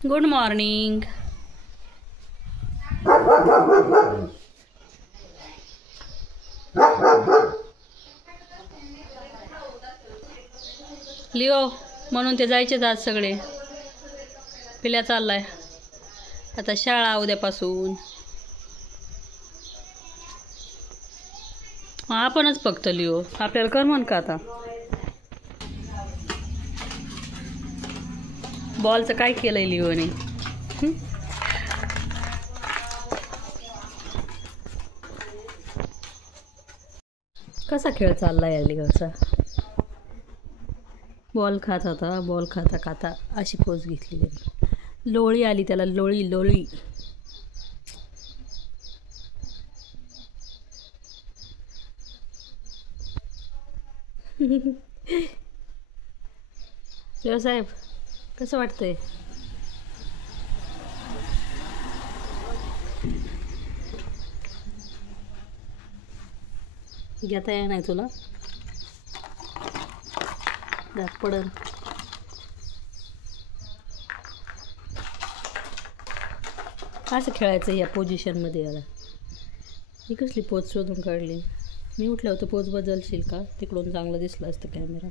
Good morning. Leo म्हणून ते जायचेच आज सगळे. पिल्या चाललाय आता शाळा उद्यापासून. आपणच फक्त लिओ, आपल्याला करमन का आता. बॉलचं काय केलंय लिओने. कसा खेळ चाललाय या लिओचा. बॉल खात होता, बॉल खाता खाता अशी पोज घेतली. लोळी आली त्याला, लोळी लोळी. लिओ साहेब कसं वाटतंय. घेता येणार नाही तुला, दात पडल. असं खेळायचं या पोझिशनमध्ये. याला ही कसली पोज शोधून काढली. मी उठल्या होतं पोज बदलशील का, तिकडून चांगलं दिसलं असतं कॅमेरा.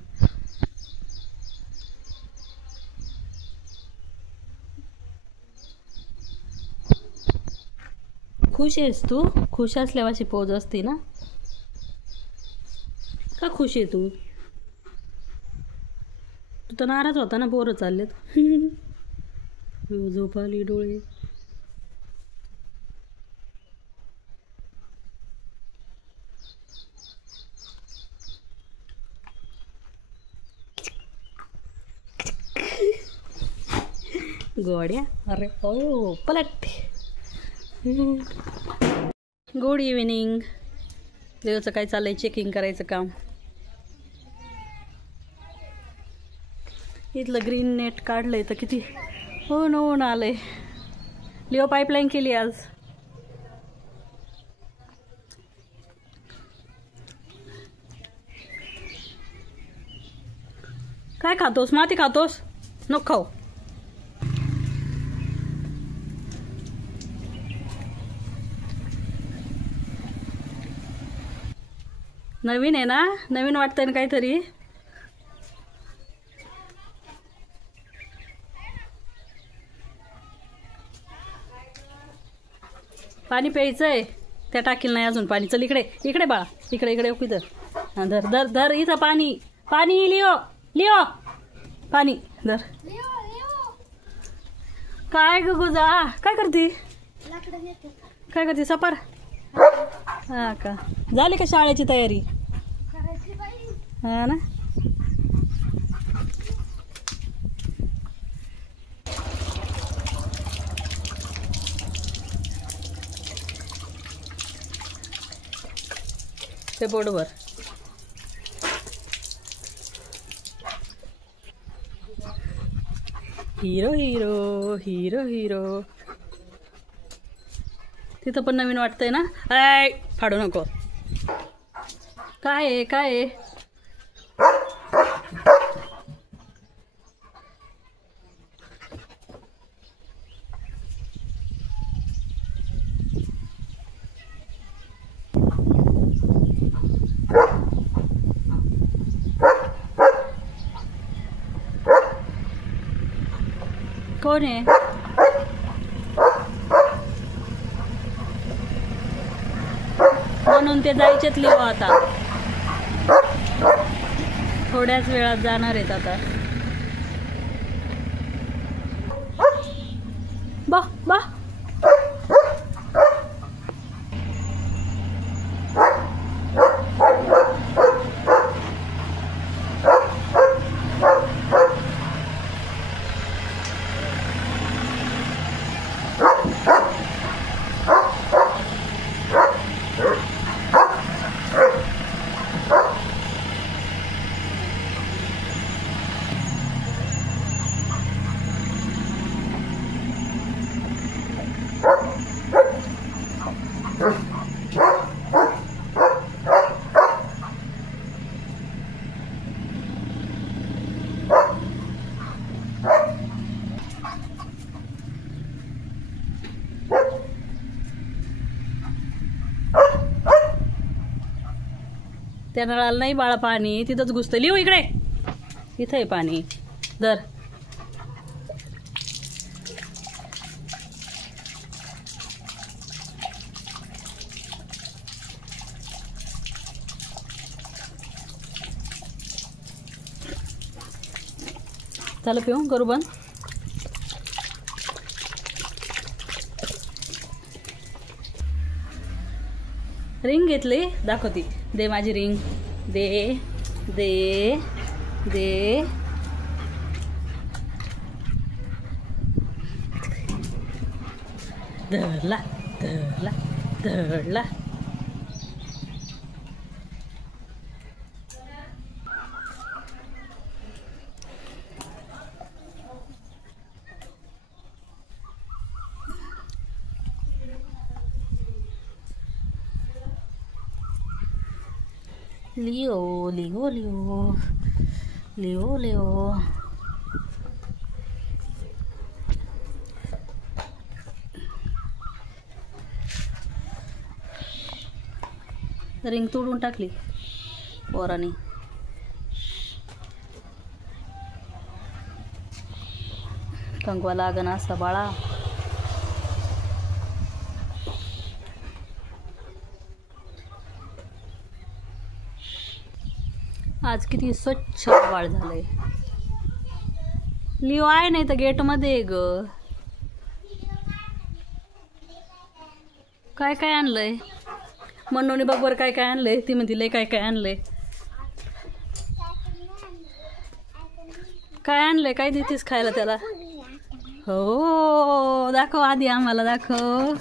खुश आहेस तू. खुश असल्यावाशी पोज असते ना. का खुश आहे तू. तू तर नाराज होता ना, पोरं चाललेत. झोप आली, डोळे. गोड्या. अरे ओ पलट. Good evening. लिओचं काय चाललंय, चेकिंग करायचं काम. इथलं ग्रीन नेट काढलंय तर किती ऊन ऊन आलंय. लिओ पाईपलाईन केली आज. काय खातोस, माती खातोस. नको खाऊ. नवीन आहे ना, नवीन वाटतंय ना काहीतरी. पाणी प्यायचंय, त्या टाकील नाही अजून पाणी. चल इकडे इकडे बाळा, इकडे इकडे इधर. हां धर धर धर, इथं पाणी. पाणी लिओ लिओ, पाणी धर. काय ग गुजा, काय करते. काय करते सपार. हा का, झाली का शाळेची तयारी. हा ना. ते बोर्डवर हिरो हिरो हिरो हिरो. तिथं पण नवीन वाटतंय ना. आय फाडू नको. काय आहे काय आहे. कोण आहे. म्हणून ते जायचेत लिओ आता. थोड्याच वेळात जाणार आहेत आता. बा बा. त्या नळाला नाही बाळा पाणी, तिथंच घुसतं. लिहू इकडे, इथं आहे पाणी. धर. चला पिऊ, करू बंद. रिंग घेतली, दाखवती. दे माझी रिंग, दे दे दे. धरला धरला धरला. Leo Leo Leo Leo Leo. Ring तोडून टाकली पोराने. कंगवा लागन असा बाळा. आज किती स्वच्छ बाळ झालंय. लिओ आहे नाही तर गेट मध्ये ग. काय काय आणलंय मनोने, बघ बरं काय काय आणलंय. ती म्हणती लय काय काय आणलंय. काय आणलंय, काय देतेस खायला त्याला. हो दाखव आधी, आम्हाला दाखव.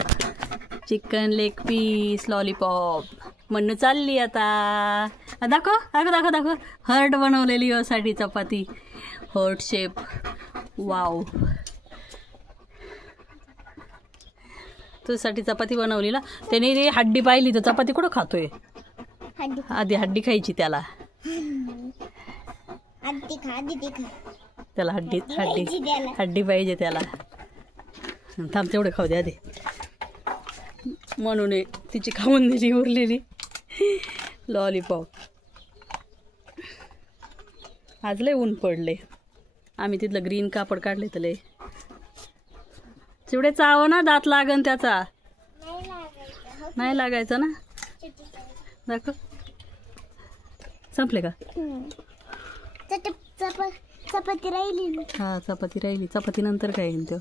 Chicken leg piece, lollipop. म्हणून चालली आता. दाखव दाखव दाखव दाखव. हर्ट बनवलेली साठी चपाती, हर्ट शेप. वाव, तुझ्यासाठी चपाती बनवली ना त्याने. रे हड्डी पाहिली तर चपाती कुठं खातोय. आधी हड्डी खायची त्याला. त्याला हड्डी हड्डी हड्डी पाहिजे त्याला. थांब तेवढे खाऊ दे आधी. म्हणून तिची खाऊन दिली उरलेली लॉलीपॉप. आज लय ऊन पडले. आम्ही तिथलं ग्रीन कापड काढले तर लय. चिवडे चाव ना, दात लागन त्याचा. नाही लागायचं ना. दाखव. संपले का. चपाती राहिली. हा चपाती राहिली. चपाती नंतर काय येईन तो.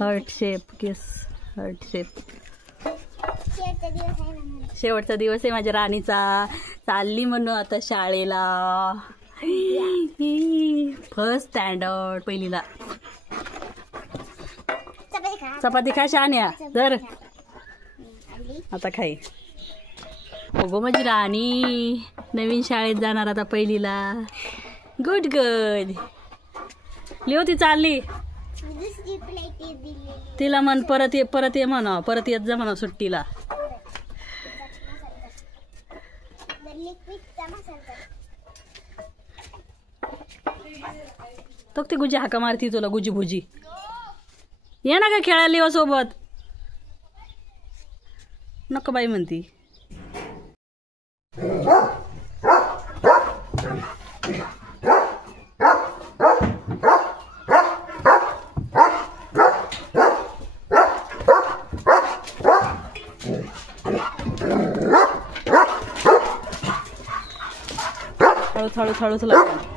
Heart shape. केस हार्ट शेप. शेवटचा दिवस आहे माझ्या राणीचा. चालली म्हणून आता शाळेला. फर्स्ट स्टँडर्ड, पहिलीला. चपाती खा शान्या. धर आता खाई. अगो माझी राणी नवीन शाळेत जाणार आता पहिलीला. Good good. लिओ ती चालली. तिला म्हण परत ये, परत ये म्हणा. परत येत जा म्हणा सुट्टीला. तो ती गुजी हाका मारती तुला. गुजी भुजी ये ना का खेळायला लिओ सोबत. नको बाई म्हणती. हळूच हळूच हळूच लागतं.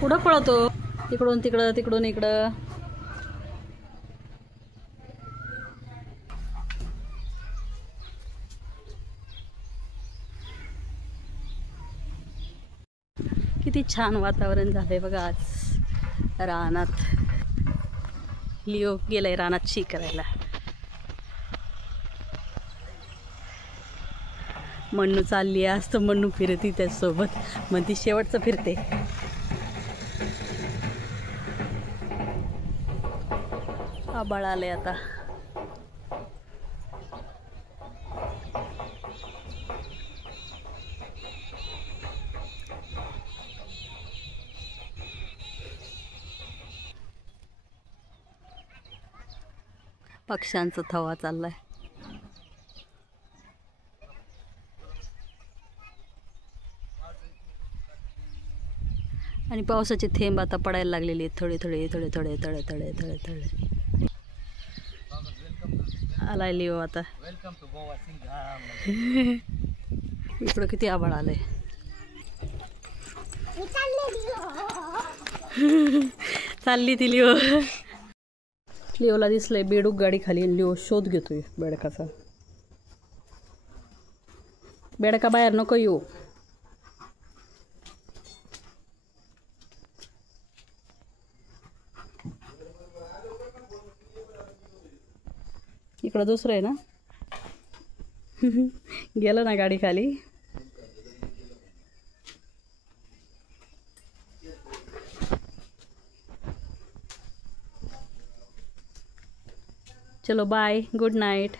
पुढं पळतो. तिकडून तिकडं, तिकडून इकडं. किती छान वातावरण झालंय बघा आज रानात. लिओ गेलाय रानात शी करायला. मन्नू चालली आहे. आज तर मन्नू फिरती त्याच्यासोबत, मग ती शेवटचं फिरते. आबाळ आलंय आता. पक्ष्यांचा थवा चाललाय. आणि पावसाचे थेंब आता पडायला लागलेले आहेत, थोडे थोडे थोडे थोडे थोडे थोडे थोडे थोडे. आलाय लिओ आता. इकडं किती आभाळ आलंय. चालली ती लिओ. लिओला दिसलंय बेडूक गाडी खाली. लिओ शोध घेतोय बेडकाचा. बेडका बाहेर नको येऊ. इकडं दुसरं आहे ना. गेलं ना गाडी खाली. चलो बाय, गुड नाइट.